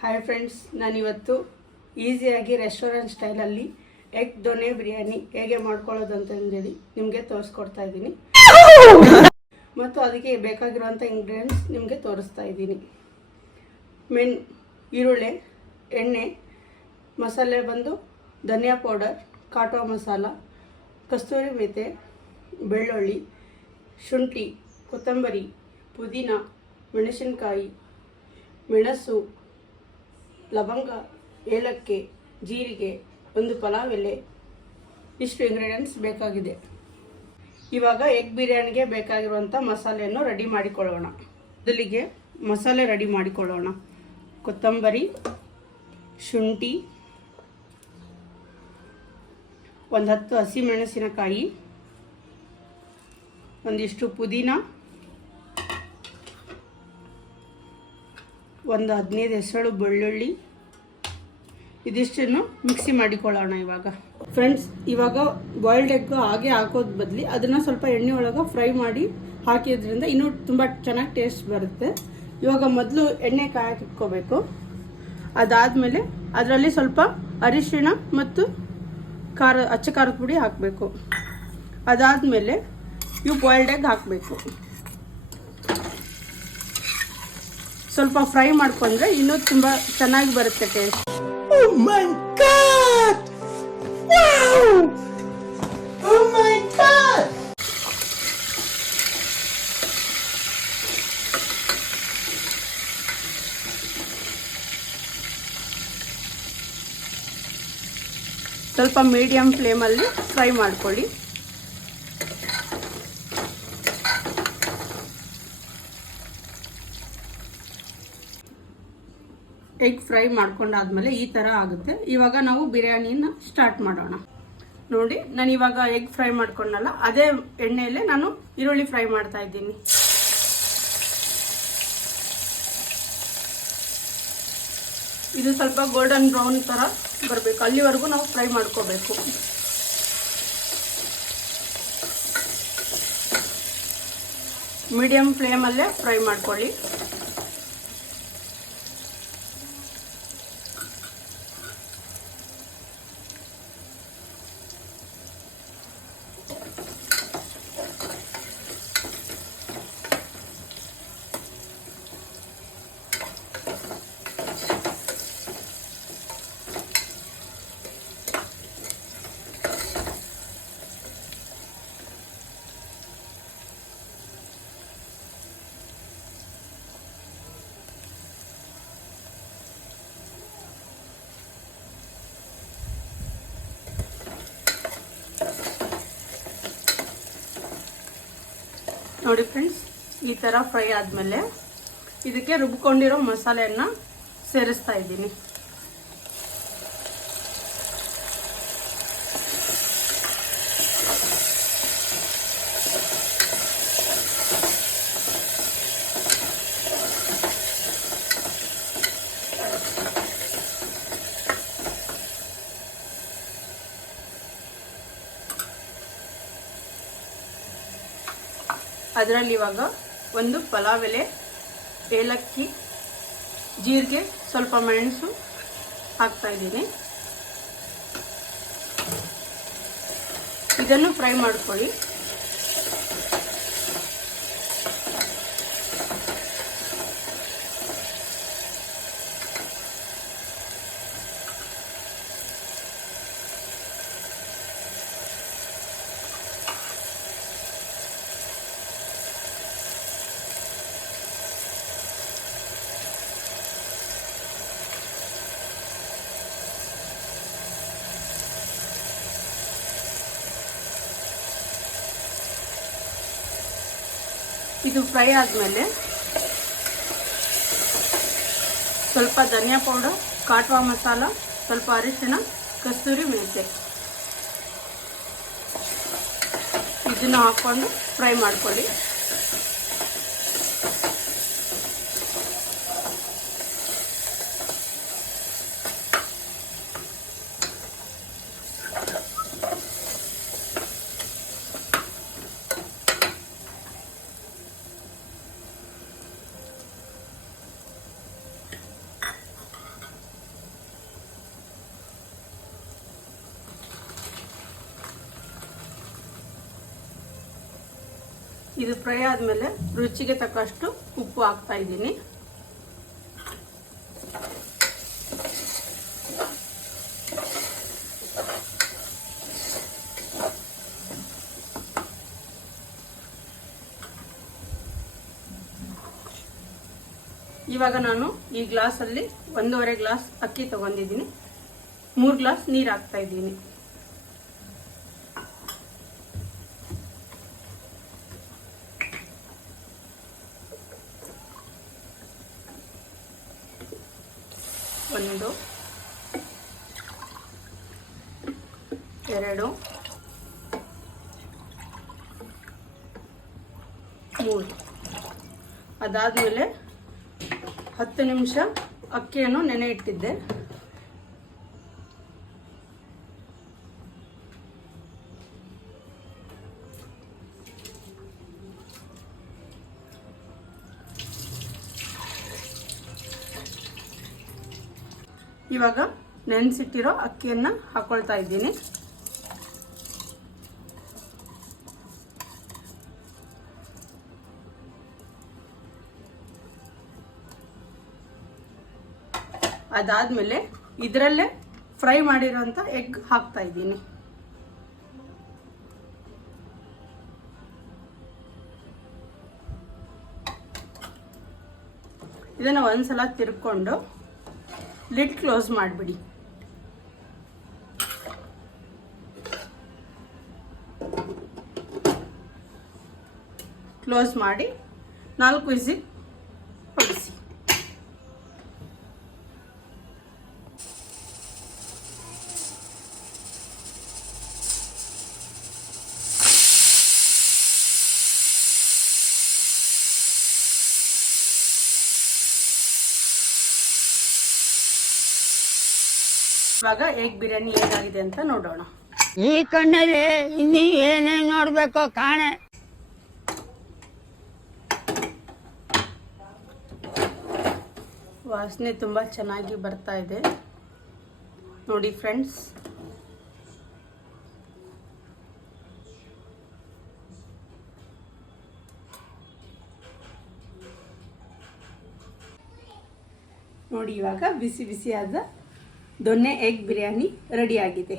Hi friends, ನಾನಿವತ್ತು ಈಸಿಯಾಗಿ restaurant ಸ್ಟೈಲಲ್ಲಿ ಎಗ್ ದೊನೆ ಬಿರಿಯಾನಿ ಹೇಗೆ ಮಾಡ್ಕೊಳ್ಳೋದು ಅಂತಂದೇಳಿ ನಿಮಗೆ ತೋರಿಸ್ಕೊಡ್ತಾ ಇದ್ದೀನಿ ಮತ್ತು ಅದಕ್ಕೆ ಬೇಕಾಗಿರುವಂಥ ಇಂಗ್ರೀಡಿಯೆಂಟ್ಸ್ ನಿಮಗೆ ತೋರಿಸ್ತಾ ಇದ್ದೀನಿ. ಈರುಳ್ಳಿ, ಎಣ್ಣೆ, ಮಸಾಲೆ ಬಂದು ಧನಿಯಾ ಪೌಡರ್, ಕಾಟೋ ಮಸಾಲ, ಕಸ್ತೂರಿ ಮೆಥೆ, ಬೆಳ್ಳುಳ್ಳಿ, ಶುಂಠಿ, ಕೊತ್ತಂಬರಿ, ಪುದೀನ, ಮೆಣಸಿನಕಾಯಿ, ಮೆಣಸು, ಲವಂಗ, ಏಲಕ್ಕಿ, ಜೀರಿಗೆ, ಒಂದು ಪಲಾವ್ ಎಲೆ, ಇಷ್ಟು ಇಂಗ್ರೀಡಿಯೆಂಟ್ಸ್ ಬೇಕಾಗಿದೆ. ಇವಾಗ ಎಗ್ ಬಿರಿಯಾನಿಗೆ ಬೇಕಾಗಿರುವಂಥ ಮಸಾಲೆಯನ್ನು ರೆಡಿ ಮಾಡಿಕೊಳ್ಳೋಣ. ಮೊದಲಿಗೆ ಮಸಾಲೆ ರೆಡಿ ಮಾಡಿಕೊಳ್ಳೋಣ. ಕೊತ್ತಂಬರಿ, ಶುಂಠಿ, ಒಂದು 10 ಹಸಿಮೆಣಸಿನಕಾಯಿ, ಒಂದಿಷ್ಟು ಪುದೀನ, ಒಂದು 15 ಹೆಸರು ಬೆಳ್ಳುಳ್ಳಿ, ಇದಿಷ್ಟನ್ನು ಮಿಕ್ಸಿ ಮಾಡಿಕೊಳ್ಳೋಣ. ಇವಾಗ ಫ್ರೆಂಡ್ಸ್, ಇವಾಗ ಬಾಯ್ಲ್ಡ್ ಎಗ್ ಹಾಗೆ ಹಾಕೋದು ಬದಲಿ ಅದನ್ನು ಸ್ವಲ್ಪ ಎಣ್ಣೆ ಒಳಗೆ ಫ್ರೈ ಮಾಡಿ ಹಾಕಿದ್ರಿಂದ ಇನ್ನೂ ತುಂಬ ಚೆನ್ನಾಗಿ ಟೇಸ್ಟ್ ಬರುತ್ತೆ. ಇವಾಗ ಮೊದಲು ಎಣ್ಣೆ ಕಾಯಕ್ಕೆ ಇಟ್ಕೋಬೇಕು. ಅದಾದಮೇಲೆ ಅದರಲ್ಲಿ ಸ್ವಲ್ಪ ಅರಿಶಿಣ ಮತ್ತು ಅಚ್ಚ ಖಾರದ ಪುಡಿ ಹಾಕಬೇಕು. ಅದಾದಮೇಲೆ ಇವು ಬಾಯ್ಲ್ಡ್ ಎಗ್ ಹಾಕಬೇಕು. ಸ್ವಲ್ಪ ಫ್ರೈ ಮಾಡ್ಕೊಂಡ್ರೆ ಇನ್ನೂ ತುಂಬ ಚೆನ್ನಾಗಿ ಬರುತ್ತೆ taste. Oh my God! Wow! Oh my God! ಸ್ವಲ್ಪ ಮೀಡಿಯಂ ಫ್ಲೇಮಲ್ಲಿ ಫ್ರೈ ಮಾಡ್ಕೊಳ್ಳಿ. ಎಗ್ ಫ್ರೈ ಮಾಡ್ಕೊಂಡಾದ್ಮೇಲೆ ಈ ಥರ ಆಗುತ್ತೆ. ಇವಾಗ ನಾವು ಬಿರಿಯಾನಿನ ಸ್ಟಾರ್ಟ್ ಮಾಡೋಣ. ನೋಡಿ, ನಾನು ಇವಾಗ ಎಗ್ ಫ್ರೈ ಮಾಡ್ಕೊಂಡಲ್ಲ, ಅದೇ ಎಣ್ಣೆಯಲ್ಲೇ ನಾನು ಈರುಳ್ಳಿ ಫ್ರೈ ಮಾಡ್ತಾ ಇದ್ದೀನಿ. ಇದು ಸ್ವಲ್ಪ ಗೋಲ್ಡನ್ ಬ್ರೌನ್ ಥರ ಬರಬೇಕು, ಅಲ್ಲಿವರೆಗೂ ನಾವು ಫ್ರೈ ಮಾಡ್ಕೋಬೇಕು. ಮೀಡಿಯಂ ಫ್ಲೇಮಲ್ಲೇ ಫ್ರೈ ಮಾಡ್ಕೊಳ್ಳಿ. ನೋಡಿ ಫ್ರೆಂಡ್ಸ್, ಈ ಥರ ಫ್ರೈ ಆದಮೇಲೆ ಇದಕ್ಕೆ ರುಬ್ಕೊಂಡಿರೋ ಮಸಾಲೆಯನ್ನು ಸೇರಿಸ್ತಾ ಇದ್ದೀನಿ. ಅದರಲ್ಲಿ ಇವಾಗ ಒಂದು ಪಲಾವ್ ಎಲೆ, ಏಲಕ್ಕಿ, ಜೀರಿಗೆ, ಸ್ವಲ್ಪ ಮೆಣಸು ಹಾಕ್ತಾ ಇದ್ದೀನಿ. ಇದನ್ನು ಫ್ರೈ ಮಾಡ್ಕೊಳ್ಳಿ. ಇದು ಫ್ರೈ ಆದಮೇಲೆ ಸ್ವಲ್ಪ ಧನಿಯಾ ಪೌಡರ್, ಕಾಟುವ ಮಸಾಲ, ಸ್ವಲ್ಪ ಅರಿಶಿಣ, ಕಸ್ತೂರಿ ಮೆಥೆ ಇದನ್ನು ಹಾಕ್ಕೊಂಡು ಫ್ರೈ ಮಾಡ್ಕೊಳ್ಳಿ. ಇದು ಫ್ರೈ ಆದಮೇಲೆ ರುಚಿಗೆ ತಕ್ಕಷ್ಟು ಉಪ್ಪು ಹಾಕ್ತಾ ಇದ್ದೀನಿ. ಇವಾಗ ನಾನು ಈ ಗ್ಲಾಸಲ್ಲಿ 1.5 ಗ್ಲಾಸ್ ಅಕ್ಕಿ ತಗೊಂಡಿದ್ದೀನಿ. 3 ಗ್ಲಾಸ್ ನೀರು ಹಾಕ್ತಾ ಇದ್ದೀನಿ. ಒಂದು, ಎರಡು, 3. ಅದಾದಮೇಲೆ 10 ನಿಮಿಷ ಅಕ್ಕಿಯನ್ನು ನೆನೆ ಇಟ್ಟಿದ್ದೆ. ಇವಾಗ ನೆನೆಸಿಟ್ಟಿರೋ ಅಕ್ಕಿಯನ್ನು ಹಾಕೊಳ್ತಾ ಇದ್ದೀನಿ. ಅದಾದಮೇಲೆ ಇದರಲ್ಲೇ ಫ್ರೈ ಮಾಡಿರೋಂಥ ಎಗ್ ಹಾಕ್ತಾ ಇದ್ದೀನಿ. ಇದನ್ನು ಒಂದ್ಸಲ ತಿರ್ಕೊಂಡು ಲಿಡ್ ಕ್ಲೋಸ್ ಮಾಡಿಬಿಡಿ. ಕ್ಲೋಸ್ ಮಾಡಿ 4 ವಿಸಿಲ್ ಹೊಡಿಸಿ. ಇವಾಗ ಎಗ್ ಬಿರಿಯಾನಿ ಹೇಗಾಗಿದೆ ಅಂತ ನೋಡೋಣ. ಈ ಕಣ್ಣಲ್ಲಿ ಇನ್ನೂ ಏನೇನು ನೋಡ್ಬೇಕೋ ಕಾಣೆ. ವಾಸನೆ ತುಂಬ ಚೆನ್ನಾಗಿ ಬರ್ತಾ ಇದೆ ನೋಡಿ ಫ್ರೆಂಡ್ಸ್. ನೋಡಿ ಇವಾಗ ಬಿಸಿ ಬಿಸಿಯಾದ ದೊನ್ನೆ ಎಗ್ ಬಿರಿಯಾನಿ ರೆಡಿ ಆಗಿದೆ.